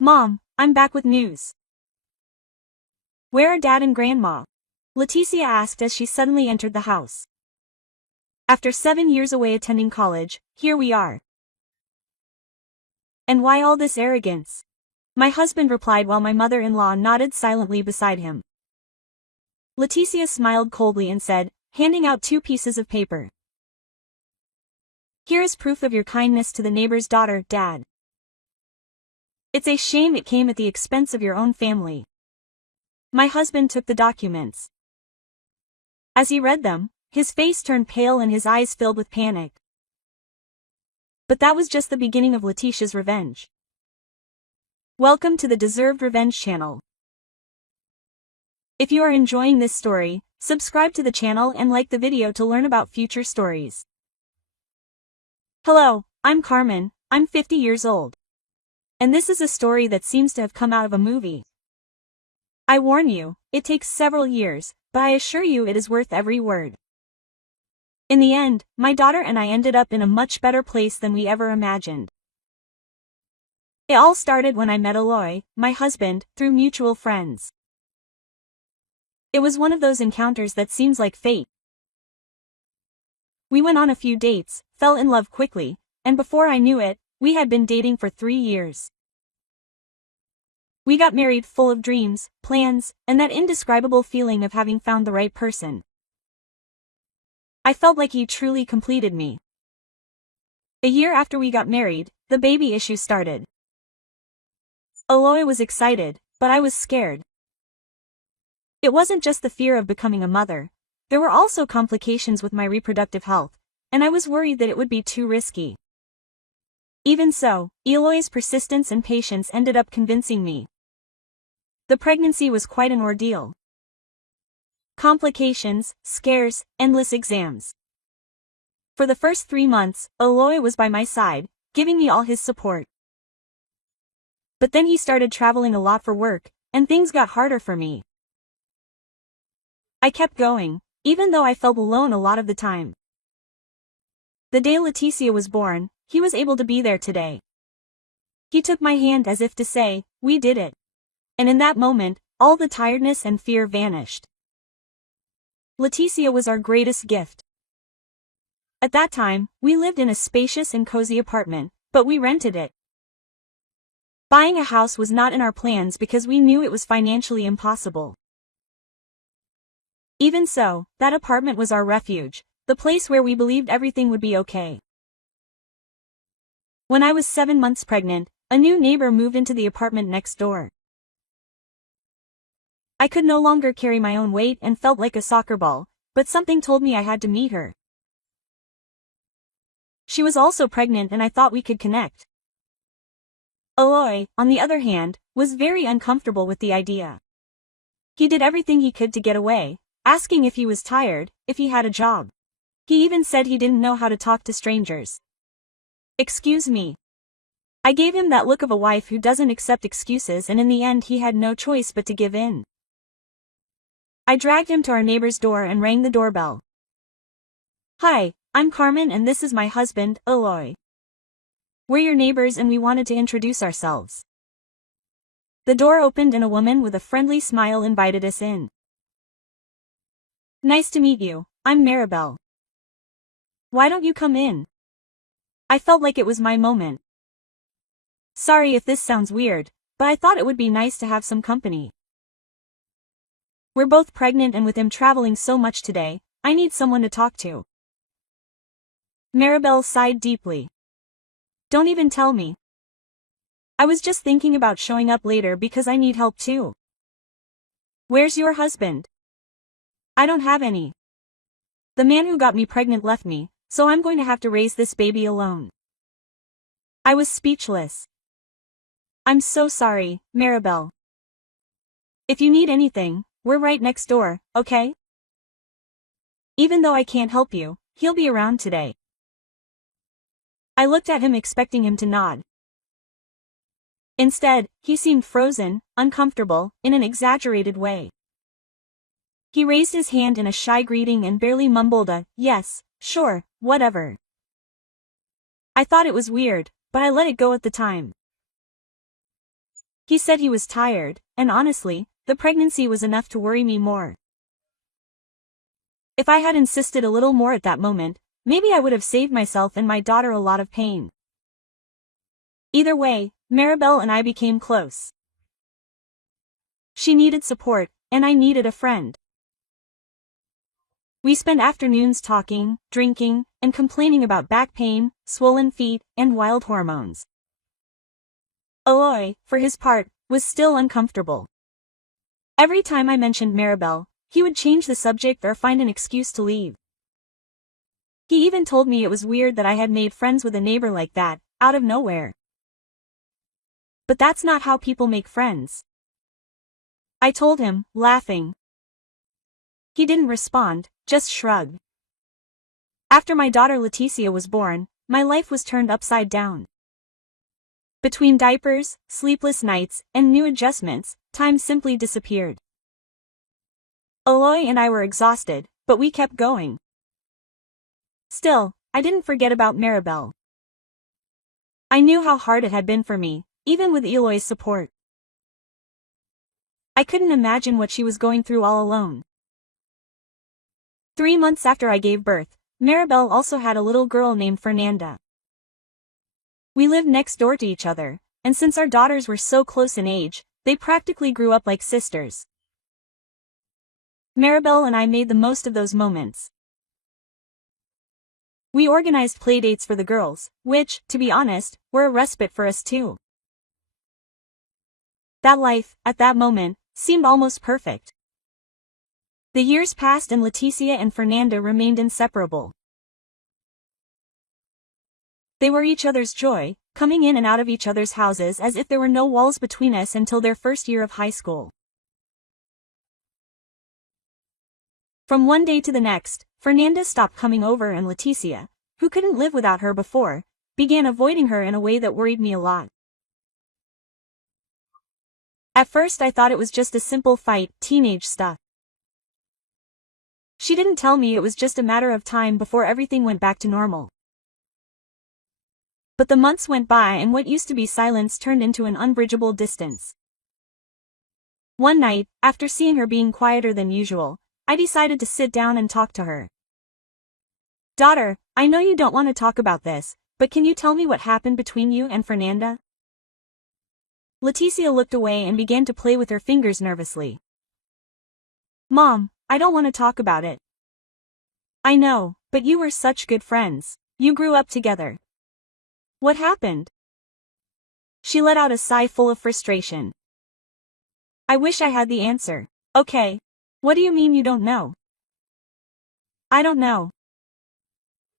Mom, I'm back with news. Where are Dad and Grandma? Leticia asked as she suddenly entered the house. After 7 years away attending college, here we are. And why all this arrogance? My husband replied while my mother-in-law nodded silently beside him. Leticia smiled coldly and said, handing out 2 pieces of paper. Here is proof of your kindness to the neighbor's daughter, Dad. It's a shame it came at the expense of your own family. My husband took the documents. As he read them, his face turned pale and his eyes filled with panic. But that was just the beginning of Leticia's revenge. Welcome to the Deserved Revenge channel. If you are enjoying this story, subscribe to the channel and like the video to learn about future stories. Hello, I'm Carmen, I'm 50 years old. And this is a story that seems to have come out of a movie. I warn you, it takes several years, but I assure you it is worth every word. In the end, my daughter and I ended up in a much better place than we ever imagined. It all started when I met Eloy, my husband, through mutual friends. It was one of those encounters that seems like fate. We went on a few dates, fell in love quickly, and before I knew it, we had been dating for 3 years. We got married full of dreams, plans, and that indescribable feeling of having found the right person. I felt like he truly completed me. A year after we got married, the baby issue started. Eloy was excited, but I was scared. It wasn't just the fear of becoming a mother. There were also complications with my reproductive health, and I was worried that it would be too risky. Even so, Eloy's persistence and patience ended up convincing me. The pregnancy was quite an ordeal. Complications, scares, endless exams. For the first 3 months, Eloy was by my side, giving me all his support. But then he started traveling a lot for work, and things got harder for me. I kept going, even though I felt alone a lot of the time. The day Leticia was born, he was able to be there today. He took my hand as if to say, we did it. And in that moment, all the tiredness and fear vanished. Leticia was our greatest gift. At that time, we lived in a spacious and cozy apartment, but we rented it. Buying a house was not in our plans because we knew it was financially impossible. Even so, that apartment was our refuge, the place where we believed everything would be okay. When I was 7 months pregnant, a new neighbor moved into the apartment next door. I could no longer carry my own weight and felt like a soccer ball, but something told me I had to meet her. She was also pregnant and I thought we could connect. Eloy, on the other hand, was very uncomfortable with the idea. He did everything he could to get away, asking if he was tired, if he had a job. He even said he didn't know how to talk to strangers. Excuse me. I gave him that look of a wife who doesn't accept excuses, and in the end he had no choice but to give in. I dragged him to our neighbor's door and rang the doorbell. Hi, I'm Carmen and this is my husband, Eloy. We're your neighbors and we wanted to introduce ourselves. The door opened and a woman with a friendly smile invited us in. Nice to meet you, I'm Maribel. Why don't you come in? I felt like it was my moment. Sorry if this sounds weird, but I thought it would be nice to have some company. We're both pregnant and with him traveling so much today, I need someone to talk to. Maribel sighed deeply. Don't even tell me. I was just thinking about showing up later because I need help too. Where's your husband? I don't have any. The man who got me pregnant left me, so I'm going to have to raise this baby alone. I was speechless. I'm so sorry, Maribel. If you need anything, we're right next door, okay? Even though I can't help you, he'll be around today. I looked at him expecting him to nod. Instead, he seemed frozen, uncomfortable, in an exaggerated way. He raised his hand in a shy greeting and barely mumbled a, yes, sure, whatever. I thought it was weird, but I let it go at the time. He said he was tired, and honestly, the pregnancy was enough to worry me more. If I had insisted a little more at that moment, maybe I would have saved myself and my daughter a lot of pain. Either way, Maribel and I became close. She needed support, and I needed a friend. We spent afternoons talking, drinking, and complaining about back pain, swollen feet, and wild hormones. Eloy, for his part, was still uncomfortable. Every time I mentioned Maribel, he would change the subject or find an excuse to leave. He even told me it was weird that I had made friends with a neighbor like that, out of nowhere. But that's not how people make friends. I told him, laughing. He didn't respond, just shrugged. After my daughter Leticia was born, my life was turned upside down. Between diapers, sleepless nights, and new adjustments, time simply disappeared. Eloy and I were exhausted, but we kept going. Still, I didn't forget about Maribel. I knew how hard it had been for me, even with Eloy's support. I couldn't imagine what she was going through all alone. 3 months after I gave birth, Maribel also had a little girl named Fernanda. We lived next door to each other, and since our daughters were so close in age, they practically grew up like sisters. Maribel and I made the most of those moments. We organized playdates for the girls, which, to be honest, were a respite for us too. That life, at that moment, seemed almost perfect. The years passed and Leticia and Fernanda remained inseparable. They were each other's joy, coming in and out of each other's houses as if there were no walls between us until their first year of high school. From one day to the next, Fernanda stopped coming over and Leticia, who couldn't live without her before, began avoiding her in a way that worried me a lot. At first I thought it was just a simple fight, teenage stuff. She didn't tell me it was just a matter of time before everything went back to normal. But the months went by and what used to be silence turned into an unbridgeable distance. One night, after seeing her being quieter than usual, I decided to sit down and talk to her. "Daughter, I know you don't want to talk about this, but can you tell me what happened between you and Fernanda?" Leticia looked away and began to play with her fingers nervously. "Mom, I don't want to talk about it." "I know, but you were such good friends. You grew up together. What happened?" She let out a sigh full of frustration. "I wish I had the answer." "Okay. What do you mean you don't know?" "I don't know.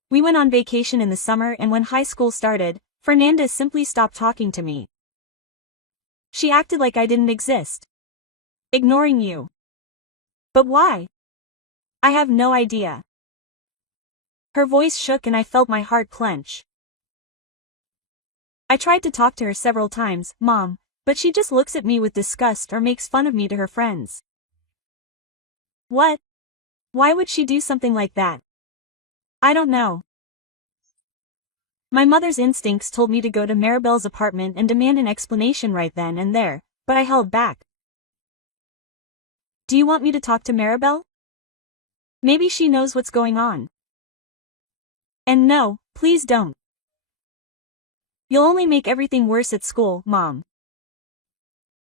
We went on vacation in the summer and when high school started, Fernanda simply stopped talking to me. She acted like I didn't exist. Ignoring you." "But why?" "I have no idea." Her voice shook and I felt my heart clench. "I tried to talk to her several times, Mom, but she just looks at me with disgust or makes fun of me to her friends." "What? Why would she do something like that?" "I don't know." My mother's instincts told me to go to Maribel's apartment and demand an explanation right then and there, but I held back. "Do you want me to talk to Maribel? Maybe she knows what's going on." "And no, please don't. You'll only make everything worse at school, Mom."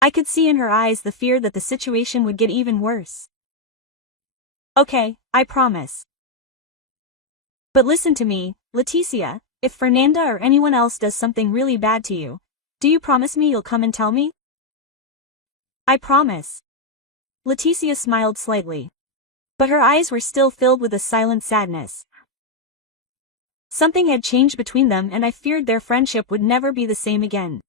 I could see in her eyes the fear that the situation would get even worse. "Okay, I promise. But listen to me, Leticia, if Fernanda or anyone else does something really bad to you, do you promise me you'll come and tell me?" "I promise." Leticia smiled slightly. But her eyes were still filled with a silent sadness. Something had changed between them and I feared their friendship would never be the same again.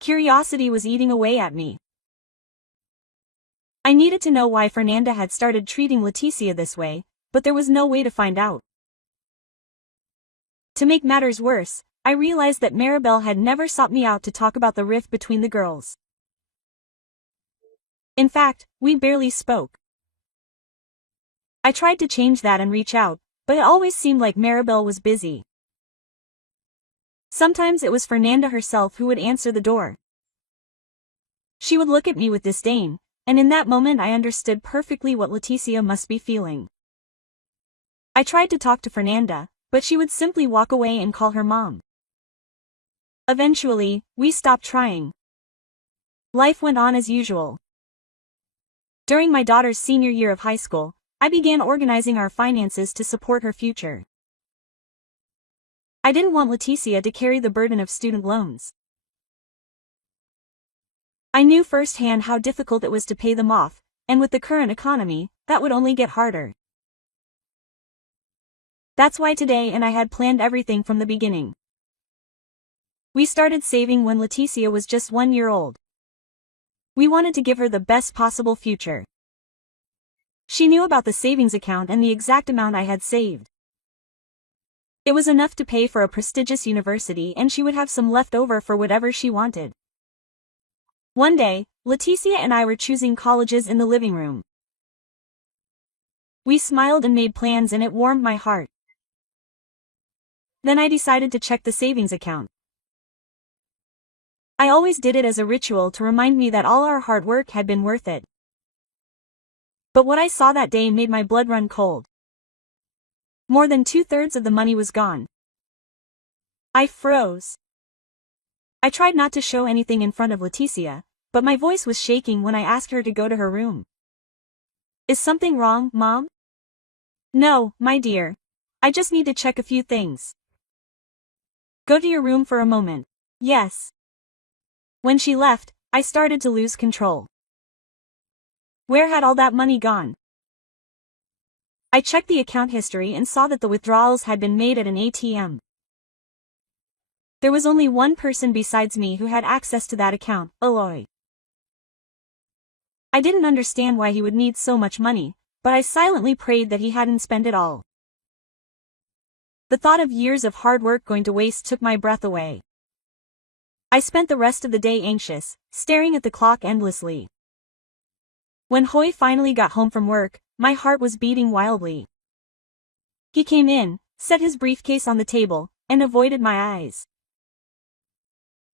Curiosity was eating away at me. I needed to know why Fernanda had started treating Leticia this way, but there was no way to find out. To make matters worse, I realized that Maribel had never sought me out to talk about the rift between the girls. In fact, we barely spoke. I tried to change that and reach out, but it always seemed like Maribel was busy. Sometimes it was Fernanda herself who would answer the door. She would look at me with disdain, and in that moment I understood perfectly what Leticia must be feeling. I tried to talk to Fernanda, but she would simply walk away and call her mom. Eventually, we stopped trying. Life went on as usual. During my daughter's senior year of high school, I began organizing our finances to support her future. I didn't want Leticia to carry the burden of student loans. I knew firsthand how difficult it was to pay them off, and with the current economy, that would only get harder. That's why today I had planned everything from the beginning. We started saving when Leticia was just 1 year old. We wanted to give her the best possible future. She knew about the savings account and the exact amount I had saved. It was enough to pay for a prestigious university, and she would have some left over for whatever she wanted. One day, Leticia and I were choosing colleges in the living room. We smiled and made plans, and it warmed my heart. Then I decided to check the savings account. I always did it as a ritual to remind me that all our hard work had been worth it. But what I saw that day made my blood run cold. More than 2/3 of the money was gone. I froze. I tried not to show anything in front of Leticia, but my voice was shaking when I asked her to go to her room. Is something wrong, Mom? No, my dear. I just need to check a few things. Go to your room for a moment. Yes. When she left, I started to lose control. Where had all that money gone? I checked the account history and saw that the withdrawals had been made at an ATM. There was only one person besides me who had access to that account, Eloy. I didn't understand why he would need so much money, but I silently prayed that he hadn't spent it all. The thought of years of hard work going to waste took my breath away. I spent the rest of the day anxious, staring at the clock endlessly. When Hoy finally got home from work, my heart was beating wildly. He came in, set his briefcase on the table, and avoided my eyes.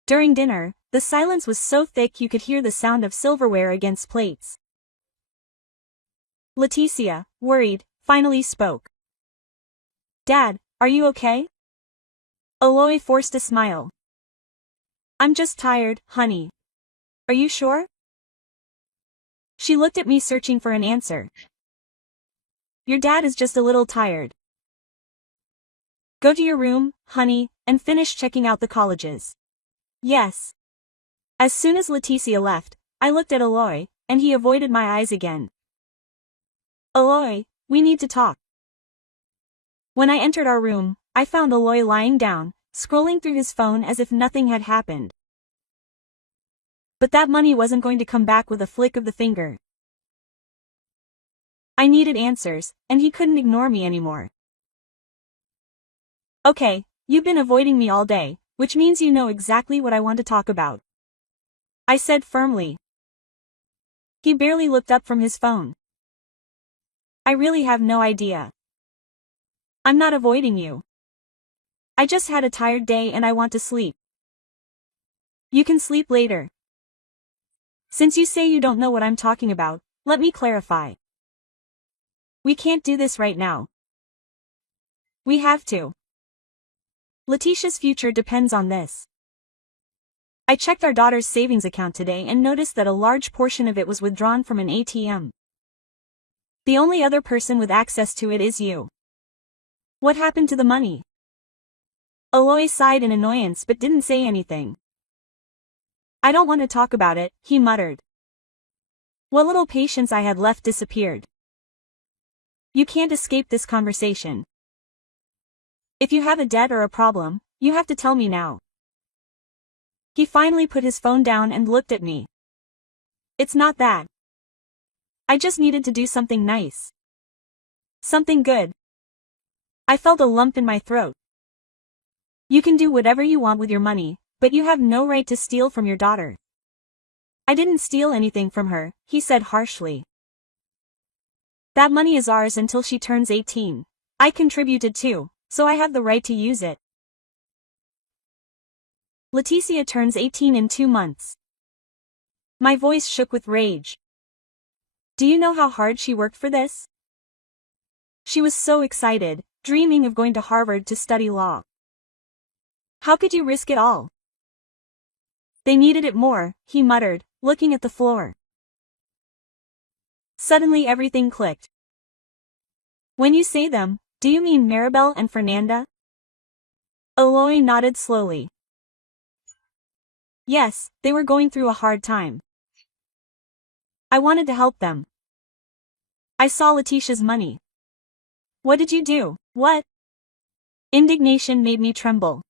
During dinner, the silence was so thick you could hear the sound of silverware against plates. Leticia, worried, finally spoke. Dad, are you okay? Eloy forced a smile. I'm just tired, honey. Are you sure? She looked at me searching for an answer. Your dad is just a little tired. Go to your room, honey, and finish checking out the colleges. Yes. As soon as Leticia left, I looked at Eloy, and he avoided my eyes again. Eloy, we need to talk. When I entered our room, I found Eloy lying down, scrolling through his phone as if nothing had happened. But that money wasn't going to come back with a flick of the finger. I needed answers, and he couldn't ignore me anymore. Okay, you've been avoiding me all day, which means you know exactly what I want to talk about. I said firmly. He barely looked up from his phone. I really have no idea. I'm not avoiding you. I just had a tired day and I want to sleep. You can sleep later. Since you say you don't know what I'm talking about, let me clarify. We can't do this right now. We have to. Leticia's future depends on this. I checked our daughter's savings account today and noticed that a large portion of it was withdrawn from an ATM. The only other person with access to it is you. What happened to the money? Eloy sighed in annoyance but didn't say anything. I don't want to talk about it, he muttered. What little patience I had left disappeared. You can't escape this conversation. If you have a debt or a problem, you have to tell me now. He finally put his phone down and looked at me. It's not that. I just needed to do something nice. Something good. I felt a lump in my throat. You can do whatever you want with your money, but you have no right to steal from your daughter. I didn't steal anything from her, he said harshly. That money is ours until she turns 18. I contributed too, so I have the right to use it. Leticia turns 18 in 2 months. My voice shook with rage. Do you know how hard she worked for this? She was so excited, dreaming of going to Harvard to study law. How could you risk it all? They needed it more, he muttered, looking at the floor. Suddenly everything clicked. When you say them, do you mean Maribel and Fernanda? Eloy nodded slowly. Yes, they were going through a hard time. I wanted to help them. I saw Letitia's money. What did you do? What? Indignation made me tremble.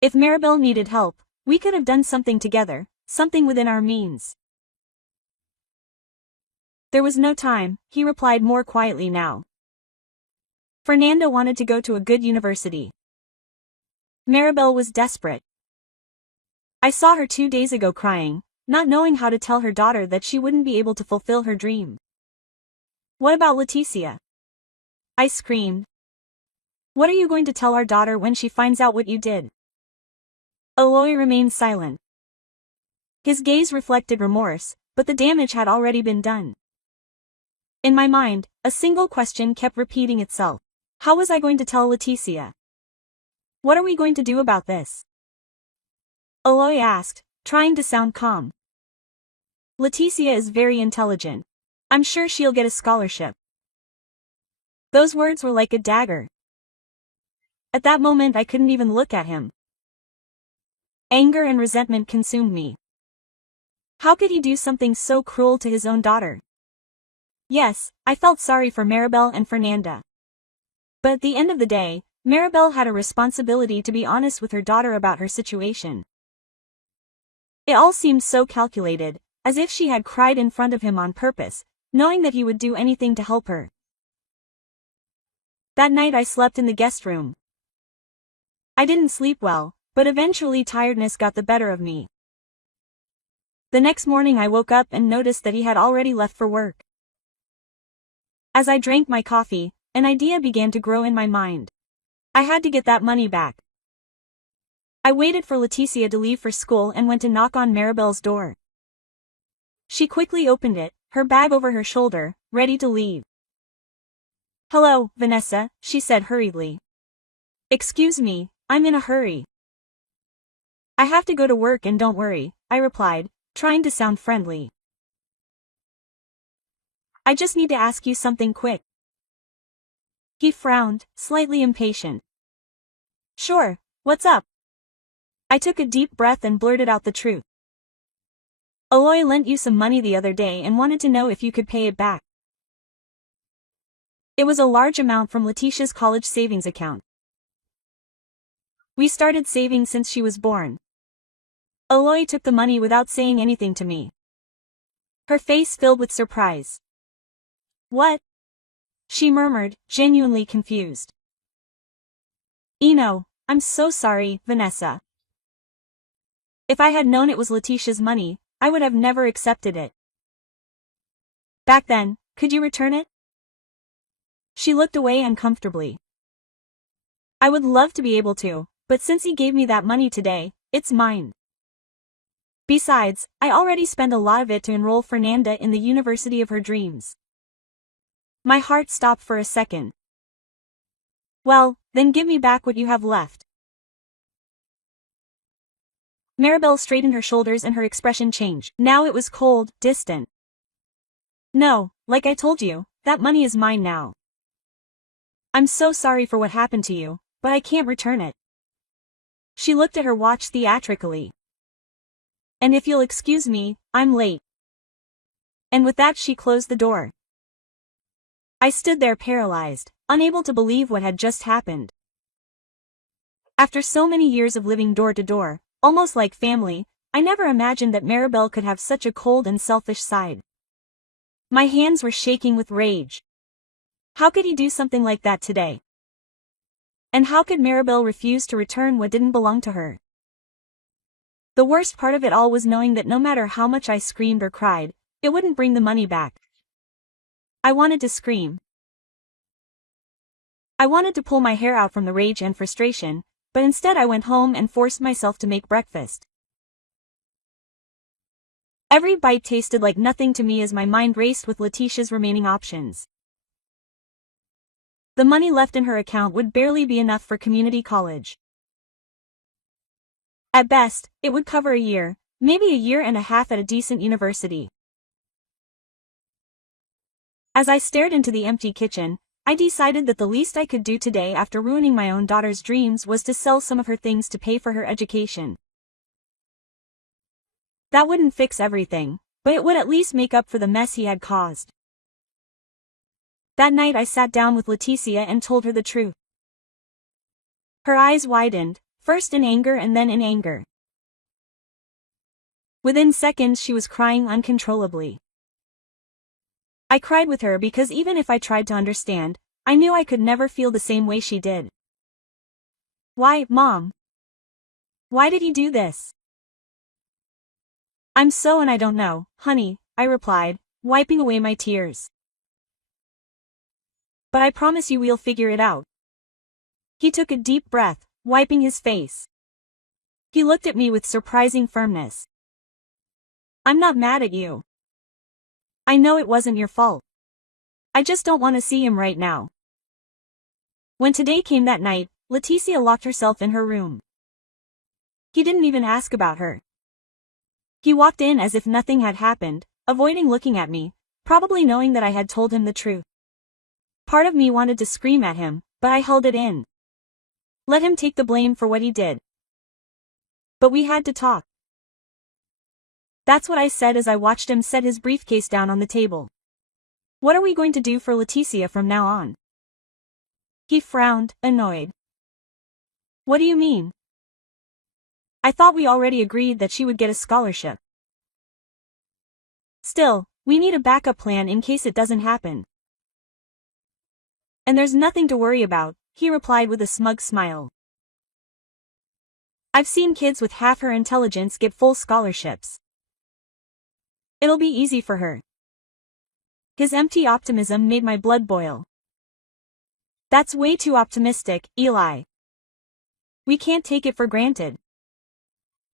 If Maribel needed help, we could have done something together, something within our means. There was no time, he replied more quietly now. Fernanda wanted to go to a good university. Maribel was desperate. I saw her 2 days ago crying, not knowing how to tell her daughter that she wouldn't be able to fulfill her dream. What about Leticia? I screamed. What are you going to tell our daughter when she finds out what you did? Eloy remained silent. His gaze reflected remorse, but the damage had already been done. In my mind, a single question kept repeating itself. How was I going to tell Leticia? What are we going to do about this? Eloy asked, trying to sound calm. Leticia is very intelligent. I'm sure she'll get a scholarship. Those words were like a dagger. At that moment I couldn't even look at him. Anger and resentment consumed me. How could he do something so cruel to his own daughter? Yes, I felt sorry for Maribel and Fernanda. But at the end of the day, Maribel had a responsibility to be honest with her daughter about her situation. It all seemed so calculated, as if she had cried in front of him on purpose, knowing that he would do anything to help her. That night I slept in the guest room. I didn't sleep well, but eventually tiredness got the better of me. The next morning I woke up and noticed that he had already left for work. As I drank my coffee, an idea began to grow in my mind. I had to get that money back. I waited for Leticia to leave for school and went to knock on Maribel's door. She quickly opened it, her bag over her shoulder, ready to leave. Hello, Vanessa, she said hurriedly. Excuse me, I'm in a hurry. I have to go to work and don't worry, I replied, trying to sound friendly. I just need to ask you something quick. He frowned, slightly impatient. Sure, what's up? I took a deep breath and blurted out the truth. Eloy lent you some money the other day and wanted to know if you could pay it back. It was a large amount from Letitia's college savings account. We started saving since she was born. Eloy took the money without saying anything to me. Her face filled with surprise. What? She murmured, genuinely confused. I'm so sorry, Vanessa. If I had known it was Letitia's money, I would have never accepted it. Back then, could you return it? She looked away uncomfortably. I would love to be able to, but since he gave me that money today, it's mine. Besides, I already spent a lot of it to enroll Fernanda in the university of her dreams. My heart stopped for a second. Well, then give me back what you have left. Maribel straightened her shoulders and her expression changed. Now it was cold, distant. No, like I told you, that money is mine now. I'm so sorry for what happened to you, but I can't return it. She looked at her watch theatrically. And if you'll excuse me, I'm late. And with that she closed the door. I stood there paralyzed, unable to believe what had just happened. After so many years of living door to door, almost like family, I never imagined that Maribel could have such a cold and selfish side. My hands were shaking with rage. How could he do something like that today? And how could Maribel refuse to return what didn't belong to her? The worst part of it all was knowing that no matter how much I screamed or cried, it wouldn't bring the money back. I wanted to scream. I wanted to pull my hair out from the rage and frustration, but instead I went home and forced myself to make breakfast. Every bite tasted like nothing to me as my mind raced with Letitia's remaining options. The money left in her account would barely be enough for community college. At best, it would cover a year, maybe a year and a half at a decent university. As I stared into the empty kitchen, I decided that the least I could do today after ruining my own daughter's dreams was to sell some of her things to pay for her education. That wouldn't fix everything, but it would at least make up for the mess he had caused. That night I sat down with Leticia and told her the truth. Her eyes widened, first in anger and then in anger. Within seconds she was crying uncontrollably. I cried with her because even if I tried to understand, I knew I could never feel the same way she did. Why, Mom? Why did he do this? I'm so and I don't know, honey, I replied, wiping away my tears. But I promise you we'll figure it out. He took a deep breath, wiping his face. He looked at me with surprising firmness. I'm not mad at you. I know it wasn't your fault. I just don't want to see him right now. When today came that night, Leticia locked herself in her room. He didn't even ask about her. He walked in as if nothing had happened, avoiding looking at me, probably knowing that I had told him the truth. Part of me wanted to scream at him, but I held it in. Let him take the blame for what he did. But we had to talk. That's what I said as I watched him set his briefcase down on the table. What are we going to do for Leticia from now on? He frowned, annoyed. What do you mean? I thought we already agreed that she would get a scholarship. Still, we need a backup plan in case it doesn't happen. And there's nothing to worry about, he replied with a smug smile. I've seen kids with half her intelligence get full scholarships. It'll be easy for her. His empty optimism made my blood boil. That's way too optimistic, Eli. We can't take it for granted.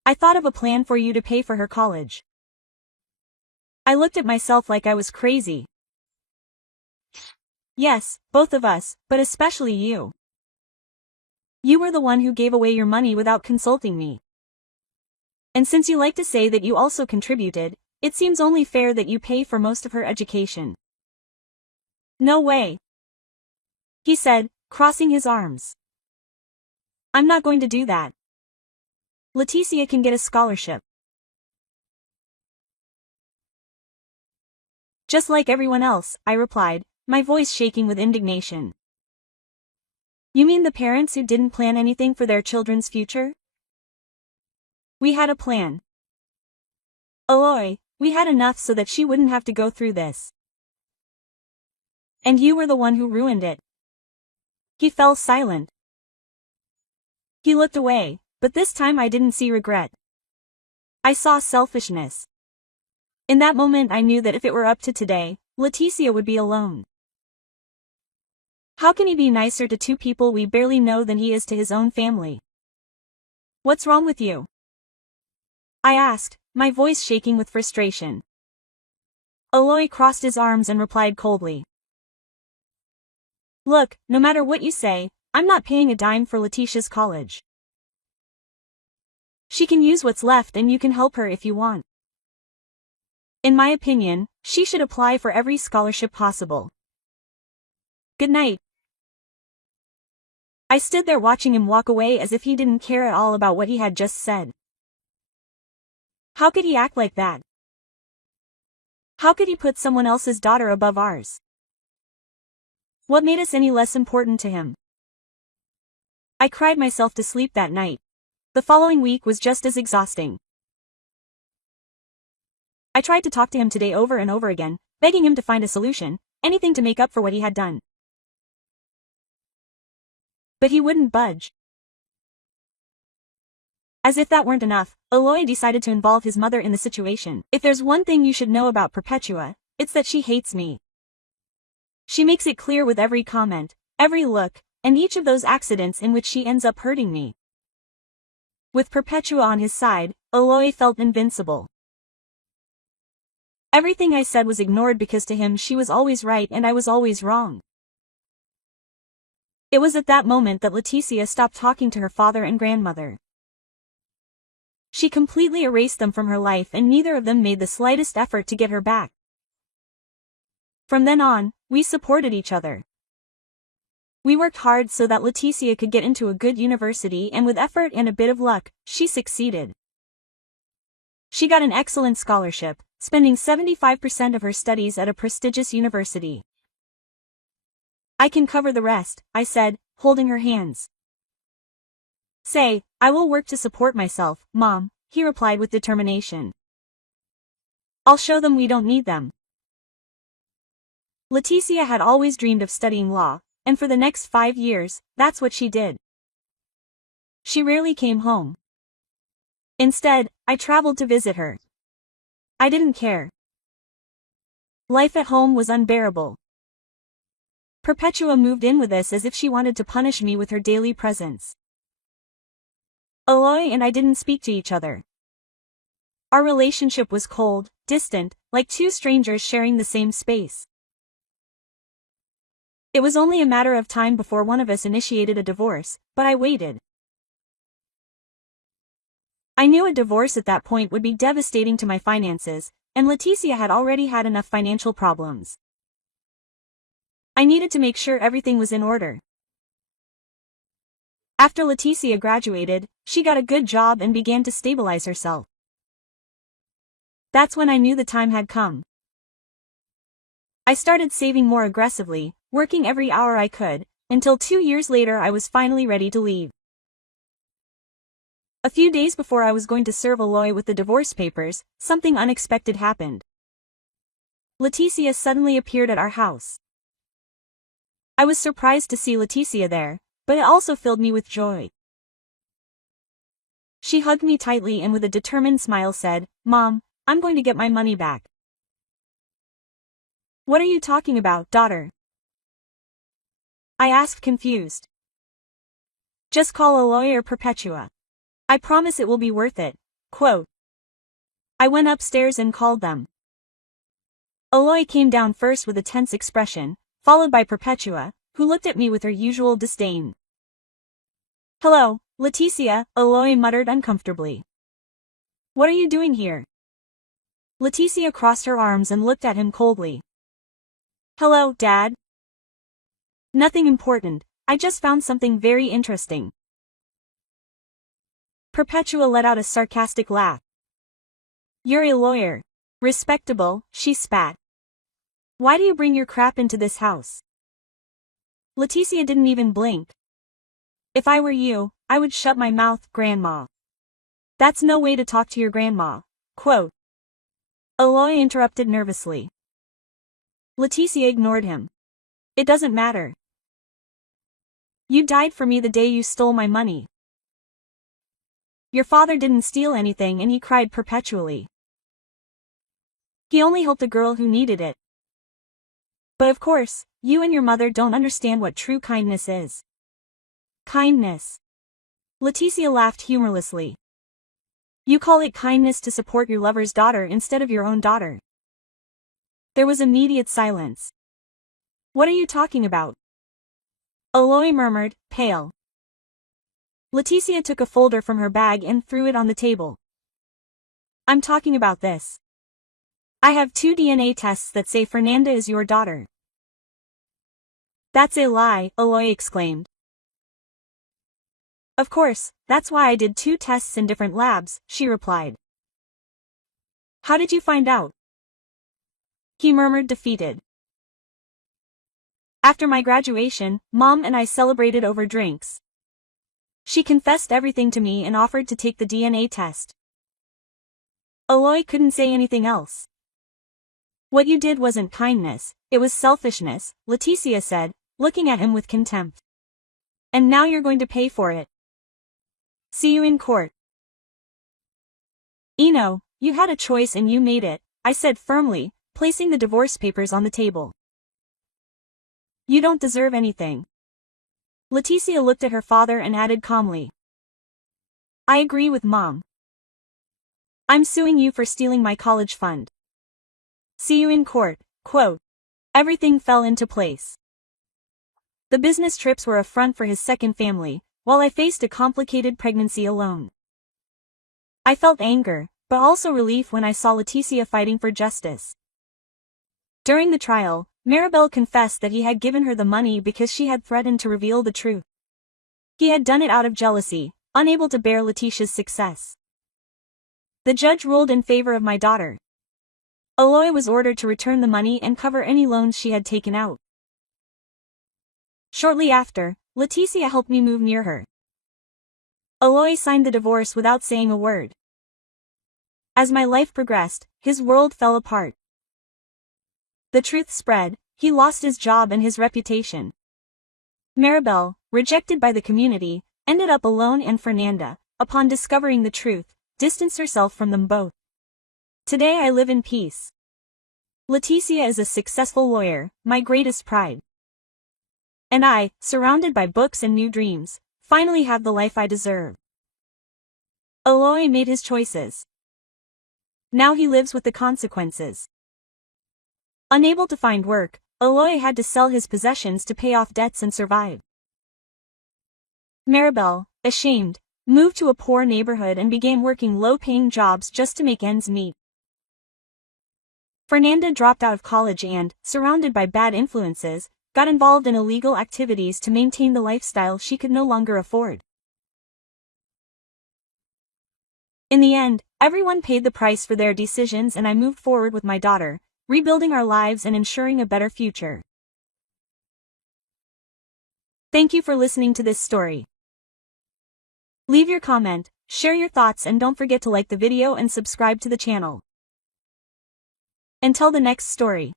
I thought of a plan for you to pay for her college. I looked at myself like I was crazy. Yes, both of us, but especially you. You were the one who gave away your money without consulting me. And since you like to say that you also contributed, it seems only fair that you pay for most of her education. No way, he said, crossing his arms. I'm not going to do that. Leticia can get a scholarship. Just like everyone else, I replied, my voice shaking with indignation. You mean the parents who didn't plan anything for their children's future? We had a plan. Aloy, we had enough so that she wouldn't have to go through this. And you were the one who ruined it. He fell silent. He looked away, but this time I didn't see regret. I saw selfishness. In that moment I knew that if it were up to today, Leticia would be alone. How can he be nicer to two people we barely know than he is to his own family? What's wrong with you? I asked, my voice shaking with frustration. Aloy crossed his arms and replied coldly. Look, no matter what you say, I'm not paying a dime for Letitia's college. She can use what's left and you can help her if you want. In my opinion, she should apply for every scholarship possible. Good night. I stood there watching him walk away as if he didn't care at all about what he had just said. How could he act like that? How could he put someone else's daughter above ours? What made us any less important to him? I cried myself to sleep that night. The following week was just as exhausting. I tried to talk to him today over and over again, begging him to find a solution, anything to make up for what he had done. But he wouldn't budge. As if that weren't enough, Aloy decided to involve his mother in the situation. If there's one thing you should know about Perpetua, it's that she hates me. She makes it clear with every comment, every look, and each of those accidents in which she ends up hurting me. With Perpetua on his side, Aloy felt invincible. Everything I said was ignored because to him she was always right and I was always wrong. It was at that moment that Leticia stopped talking to her father and grandmother. She completely erased them from her life and neither of them made the slightest effort to get her back. From then on, we supported each other. We worked hard so that Leticia could get into a good university and with effort and a bit of luck, she succeeded. She got an excellent scholarship, spending 75% of her studies at a prestigious university. I can cover the rest, I said, holding her hands. Say, I will work to support myself, Mom, he replied with determination. I'll show them we don't need them. Leticia had always dreamed of studying law, and for the next 5 years, that's what she did. She rarely came home. Instead, I traveled to visit her. I didn't care. Life at home was unbearable. Perpetua moved in with us as if she wanted to punish me with her daily presence. Eloy and I didn't speak to each other. Our relationship was cold, distant, like two strangers sharing the same space. It was only a matter of time before one of us initiated a divorce, but I waited. I knew a divorce at that point would be devastating to my finances, and Leticia had already had enough financial problems. I needed to make sure everything was in order. After Leticia graduated, she got a good job and began to stabilize herself. That's when I knew the time had come. I started saving more aggressively, working every hour I could, until 2 years later I was finally ready to leave. A few days before I was going to serve Eloy with the divorce papers, something unexpected happened. Leticia suddenly appeared at our house. I was surprised to see Leticia there, but it also filled me with joy. She hugged me tightly and with a determined smile said, "Mom, I'm going to get my money back." "What are you talking about, daughter?" I asked confused. "Just call Eloy or Perpetua. I promise it will be worth it." Quote. I went upstairs and called them. Eloy came down first with a tense expression, followed by Perpetua, who looked at me with her usual disdain. "Hello, Leticia," Eloy muttered uncomfortably. "What are you doing here?" Leticia crossed her arms and looked at him coldly. "Hello, Dad." "Nothing important, I just found something very interesting." Perpetua let out a sarcastic laugh. "You're a lawyer. Respectable," she spat. "Why do you bring your crap into this house?" Leticia didn't even blink. "If I were you, I would shut my mouth, Grandma. That's no way to talk to your grandma." Quote. Eloy interrupted nervously. Leticia ignored him. "It doesn't matter. You died for me the day you stole my money." "Your father didn't steal anything and he cried perpetually. He only helped a girl who needed it. But of course, you and your mother don't understand what true kindness is." "Kindness?" Leticia laughed humorlessly. "You call it kindness to support your lover's daughter instead of your own daughter." There was immediate silence. "What are you talking about?" Eloy murmured, pale. Leticia took a folder from her bag and threw it on the table. "I'm talking about this. I have 2 DNA tests that say Fernanda is your daughter." "That's a lie," Eloy exclaimed. "Of course, that's why I did 2 tests in different labs," she replied. "How did you find out?" He murmured defeated. "After my graduation, Mom and I celebrated over drinks. She confessed everything to me and offered to take the DNA test." Eloy couldn't say anything else. "What you did wasn't kindness, it was selfishness," Leticia said, looking at him with contempt. "And now you're going to pay for it. See you in court." "Eno, you had a choice and you made it," I said firmly, placing the divorce papers on the table. "You don't deserve anything." Leticia looked at her father and added calmly. "I agree with Mom. I'm suing you for stealing my college fund." See you in court, quote. Everything fell into place. The business trips were a front for his second family, while I faced a complicated pregnancy alone. I felt anger, but also relief when I saw Leticia fighting for justice. During the trial, Maribel confessed that he had given her the money because she had threatened to reveal the truth. He had done it out of jealousy, unable to bear Leticia's success. The judge ruled in favor of my daughter. Eloy was ordered to return the money and cover any loans she had taken out. Shortly after, Leticia helped me move near her. Eloy signed the divorce without saying a word. As my life progressed, his world fell apart. The truth spread, he lost his job and his reputation. Maribel, rejected by the community, ended up alone, and Fernanda, upon discovering the truth, distanced herself from them both. Today I live in peace. Leticia is a successful lawyer, my greatest pride. And I, surrounded by books and new dreams, finally have the life I deserve. Eloy made his choices. Now he lives with the consequences. Unable to find work, Eloy had to sell his possessions to pay off debts and survive. Maribel, ashamed, moved to a poor neighborhood and began working low-paying jobs just to make ends meet. Fernanda dropped out of college and, surrounded by bad influences, got involved in illegal activities to maintain the lifestyle she could no longer afford. In the end, everyone paid the price for their decisions, and I moved forward with my daughter, rebuilding our lives and ensuring a better future. Thank you for listening to this story. Leave your comment, share your thoughts, and don't forget to like the video and subscribe to the channel. Until the next story.